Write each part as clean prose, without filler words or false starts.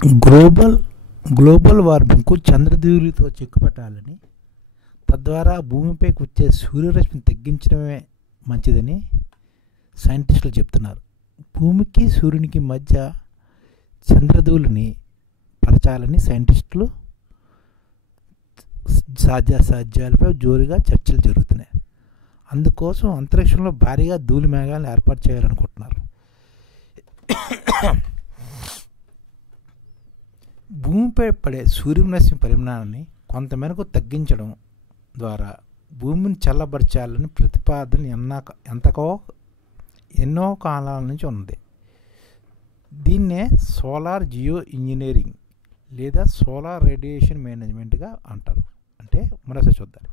Global global వార్మింగ్కు చంద్రదూలితో చెక్కుపెట్టాలని, తద్వారా భూమిపైకి వచ్చే సూర్యరశ్మిని తగ్గించడమే మంచిదని సైంటిస్టులు చెప్తున్నారు. భూమికి సూర్యునికి మధ్య చంద్రదూలిని పరచాలని సైంటిస్టులు సాధ్యాసాధ్యాలపై జోరుగా చర్చలు జరుగుతున్నాయి. అందుకోసం అంతరిక్షంలో భారీగా ధూళి మేఘాలను ఏర్పాటు చేయాలనుకుంటున్నారు. భూమిపై పడే సూర్యరశ్మి పరిమాణాన్ని కొంతమేరకు తగ్గించడం ద్వారా భూమిని చల్లబరచాలని ప్రతిపాదన ఎన్నో కాలాల నుంచి ఉంది. దీన్నే సోలార్ జియో ఇంజనీరింగ్ లేదా సోలార్ రేడియేషన్ మేనేజ్మెంట్గా అంటారు. అంటే మరోసారి చూద్దాం.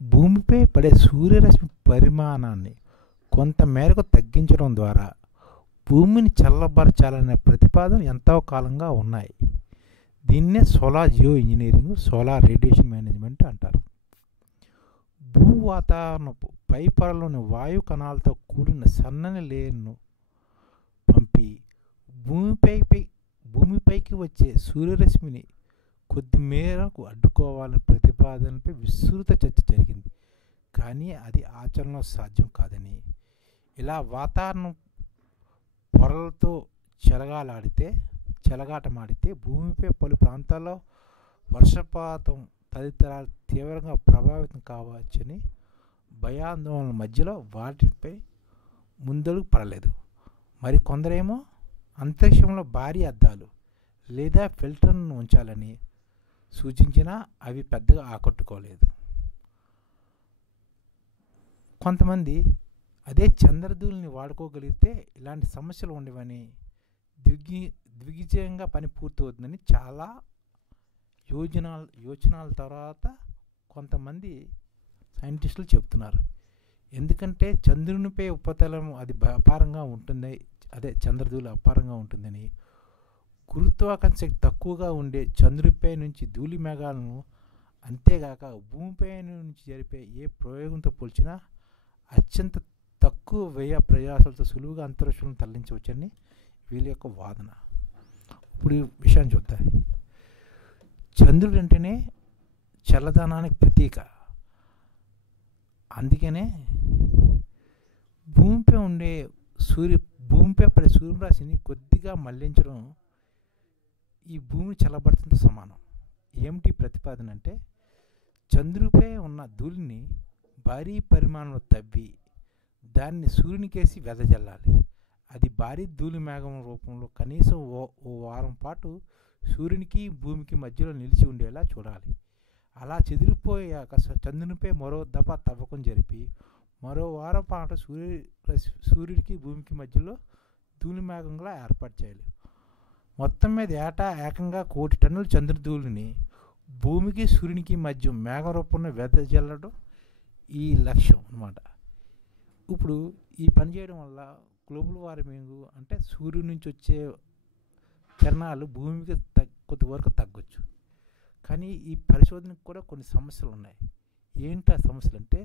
భూమిపై పడే సూర్యరశ్మి పరిమాణాన్ని కొంతమేరకు తగ్గించడం ద్వారా భూమిని చల్లబరచాలనే ప్రతిపాదన ఎంతో కాలంగా ఉన్నాయి. దీన్నే solar geo engineering, solar radiation management అంటారు. భూ వాతావరణపు పై పొరలోని వాయు కణాలతో కూడిన సన్నని లేయర్ను పంపి భూమిపైకి వచ్చే సూర్యరశ్మిని కొద్ది మేరకు అడ్డుకోవాలని ప్రతిపాదనపై విస్తృత చర్చ జరిగింది. కానీ అది ఆచరణలో సాధ్యం కాదని, ఇలా వాతావరణం పొరలతో చెలగాటమాడితే భూమిపై పలు ప్రాంతాల్లో వర్షపాతం తదితరాలు తీవ్రంగా ప్రభావితం కావచ్చని భయాందోళనల మధ్యలో వాటిపై ముందడుగు పడలేదు. మరి కొందరేమో అంతరిక్షంలో భారీ అద్దాలు లేదా ఫిల్టర్ను ఉంచాలని సూచించినా అవి పెద్దగా ఆకట్టుకోలేదు. కొంతమంది అదే చంద్రదూలిని వాడుకోగలిగితే ఇలాంటి సమస్యలు ఉండవని, దిగ్విజయంగా పని పూర్తవుతుందని చాలా యోచనల తర్వాత కొంతమంది సైంటిస్టులు చెప్తున్నారు. ఎందుకంటే చంద్రునిపై ఉపరితలం అది అపారంగా ఉంటుంది, అదే చంద్రదూలి అపారంగా ఉంటుందని, గురుత్వాకర్షణ శక్తి తక్కువగా ఉండే చంద్రునిపై నుంచి ధూళి మేఘాలను, అంతేగాక భూమిపై నుంచి జరిపే ఏ ప్రయోగంతో పోల్చినా అత్యంత తక్కువ వ్యయ ప్రయాసాలతో సులువుగా అంతరిక్షంలో తరలించవచ్చని వీళ్ళ యొక్క వాదన. ఇప్పుడు ఈ విషయాన్ని చూద్దాం. చంద్రుడు అంటేనే చల్లదనానికి ప్రతీక. అందుకనే భూమిపై పడే సూర్యరశ్మిని కొద్దిగా మళ్లించడం ఈ భూమిని చల్లబరచడంతో సమానం. ఏమిటి ప్రతిపాదన అంటే, చంద్రుడిపై ఉన్న ధూళిని భారీ పరిమాణంలో తవ్వి దాన్ని సూర్యునికేసి వెదజల్లాలి. అది భారీ ధూళి మేఘం రూపంలో కనీసం ఓ వారం పాటు సూర్యునికి భూమికి మధ్యలో నిలిచి ఉండేలా చూడాలి. అలా చెదిరిపోయాక చంద్రునిపై మరో దఫా తవ్వకం జరిపి మరో వారం పాటు సూర్యుడికి భూమికి మధ్యలో ధూళి మేఘంగా ఏర్పాటు చేయాలి. మొత్తం మీద ఏటా ఏకంగా 1 కోటి టన్నుల చంద్రధూళిని భూమికి సూర్యునికి మధ్య మేఘ రూపంలో వెదజల్లడం ఈ లక్ష్యం అన్నమాట. ఇప్పుడు ఈ పని చేయడం వల్ల గ్లోబల్ వార్మింగ్ అంటే సూర్యుడి నుంచి వచ్చే కిరణాలు భూమికి కొంతవరకు తగ్గొచ్చు. కానీ ఈ పరిశోధనకు కూడా కొన్ని సమస్యలు ఉన్నాయి. ఏంటి ఆ సమస్యలు అంటే,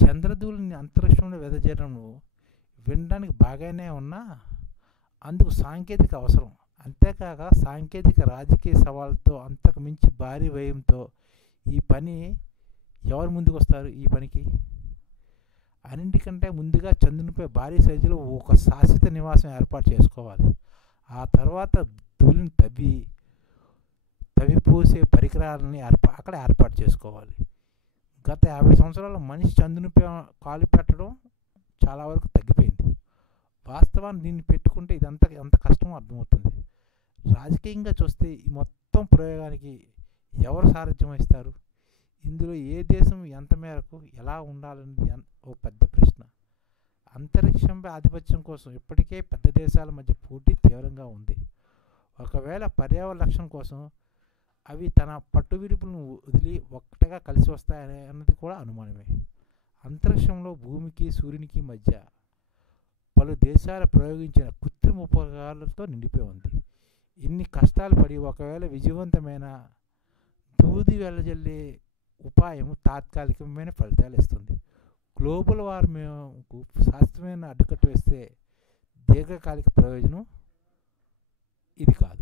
చంద్రధూళిని అంతరిక్షంలో వెదజల్లడం వినడానికి బాగానే ఉన్నా అందుకు సాంకేతిక అవసరం. అంతేకాక సాంకేతిక రాజకీయ సవాళ్ళతో అంతకు మించి భారీ వ్యయంతో ఈ పని ఎవరు ముందుకు వస్తారు ఈ పనికి? అన్నింటికంటే ముందుగా చంద్రునిపై భారీ సైజులో ఒక శాశ్వత నివాసం ఏర్పాటు చేసుకోవాలి. ఆ తర్వాత ధూళిని తవ్విపోసే పరికరాలని అక్కడ ఏర్పాటు చేసుకోవాలి. గత 50 సంవత్సరాల్లో మనిషి చంద్రునిపై కాలు పెట్టడం చాలా వరకు తగ్గిపోయింది. వాస్తవాన్ని దీన్ని పెట్టుకుంటే ఇదంతా ఎంత కష్టమో అర్థమవుతుంది. రాజకీయంగా చూస్తే ఈ మొత్తం ప్రయోగానికి ఎవరు సారథ్యం వహిస్తారు? ఇందులో ఏ దేశం ఎంత మేరకు ఎలా ఉండాలన్నది ఓ పెద్ద ప్రశ్న. అంతరిక్షంపై ఆధిపత్యం కోసం ఇప్పటికే పెద్ద దేశాల మధ్య పోటీ తీవ్రంగా ఉంది. ఒకవేళ పర్యావరణ రక్షణ కోసం అవి తన పట్టువిరుపులను వదిలి ఒక్కటగా కలిసి వస్తాయనే అన్నది కూడా అనుమానమే. అంతరిక్షంలో భూమికి సూర్యునికి మధ్య పలు దేశాలు ప్రయోగించిన కృత్రిమ ఉపగ్రహాలతో నిండిపోయి ఉంది. ఇన్ని కష్టాలు పడి ఒకవేళ విజయవంతమైన దూది వెదజల్లే ఉపాయం తాత్కాలికమైన ఫలితాలు ఇస్తుంది. గ్లోబల్ వార్మింగ్కు శాస్త్రమైన అడ్డుకట్ట వేస్తే దీర్ఘకాలిక ప్రయోజనం ఇది కాదు.